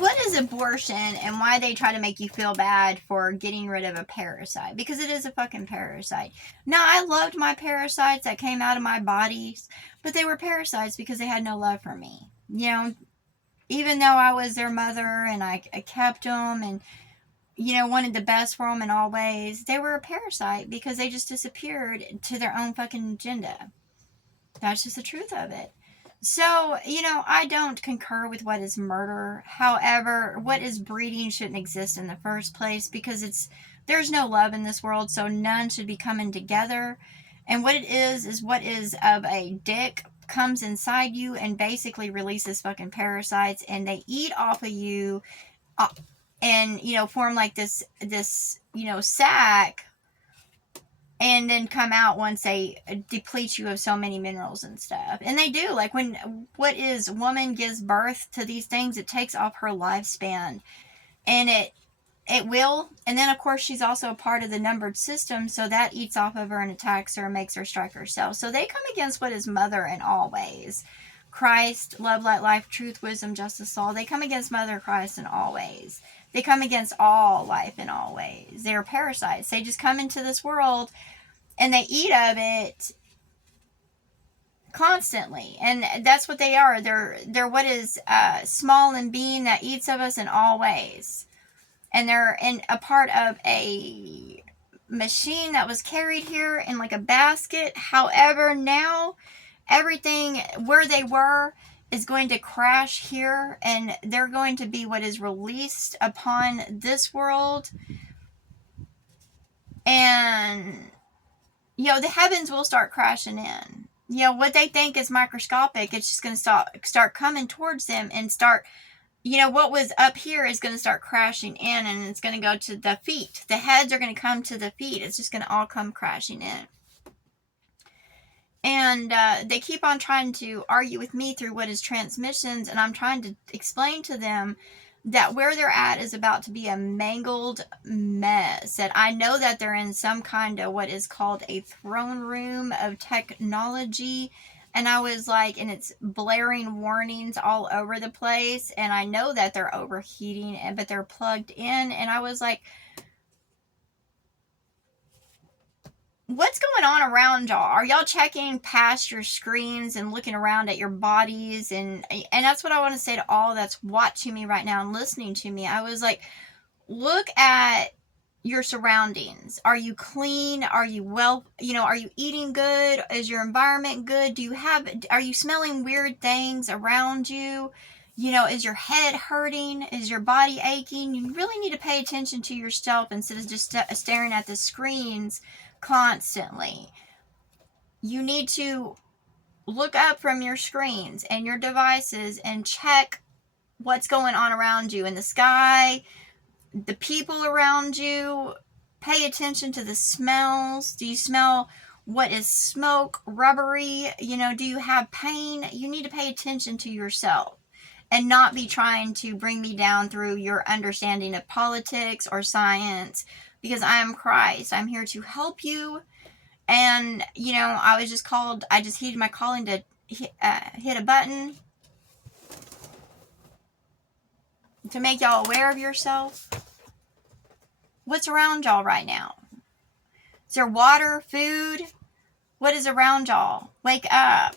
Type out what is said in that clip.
what is abortion and why they try to make you feel bad for getting rid of a parasite? Because it is a fucking parasite. Now, I loved my parasites that came out of my bodies, but they were parasites because they had no love for me. You know, even though I was their mother and I kept them and, you know, wanted the best for them in all ways, they were a parasite because they just disappeared to their own fucking agenda. That's just the truth of it. So, you know, I don't concur with what is murder. However, what is breeding shouldn't exist in the first place because there's no love in this world, so none should be coming together. And what it is what is of a dick comes inside you and basically releases fucking parasites, and they eat off of you, and, you know, form like this, you know, sac, and then come out once they deplete you of so many minerals and stuff. And they do. Like, woman gives birth to these things, it takes off her lifespan. And it will. And then, of course, she's also a part of the numbered system, so that eats off of her and attacks her and makes her strike herself. So they come against what is mother in all ways. Christ, love, light, life, truth, wisdom, justice, soul. They come against Mother Christ in all ways. They come against all life in all ways. They're parasites. They just come into this world and they eat of it constantly. And that's what they are. They're what is small and being that eats of us in all ways. And they're in a part of a machine that was carried here in like a basket. However, now everything where they were is going to crash here, and they're going to be what is released upon this world. And, you know, the heavens will start crashing in. You know, what they think is microscopic, it's just going to start coming towards them and start, you know, what was up here is going to start crashing in, and it's going to go to the feet. The heads are going to come to the feet. It's just going to all come crashing in. And they keep on trying to argue with me through what is transmissions, and I'm trying to explain to them that where they're at is about to be a mangled mess. That I know that they're in some kind of what is called a throne room of technology. And I was like, and it's blaring warnings all over the place. And I know that they're overheating, but they're plugged in. And I was like, what's going on around y'all? Are y'all checking past your screens and looking around at your bodies? And that's what I want to say to all that's watching me right now and listening to me. I was like, look at your surroundings. Are you clean? Are you well, you know, are you eating good? Is your environment good? Are you smelling weird things around you? You know, is your head hurting? Is your body aching? You really need to pay attention to yourself instead of just staring at the screens constantly. You need to look up from your screens and your devices and check what's going on around you in the sky, the people around you. Pay attention to the smells. Do you smell what is smoke, rubbery? You know, do you have pain? You need to pay attention to yourself and not be trying to bring me down through your understanding of politics or science, because I am Christ. I'm here to help you. And, you know, I just heeded my calling to hit a button to make y'all aware of yourself. What's around y'all right now? Is there water, food? What is around y'all? Wake up.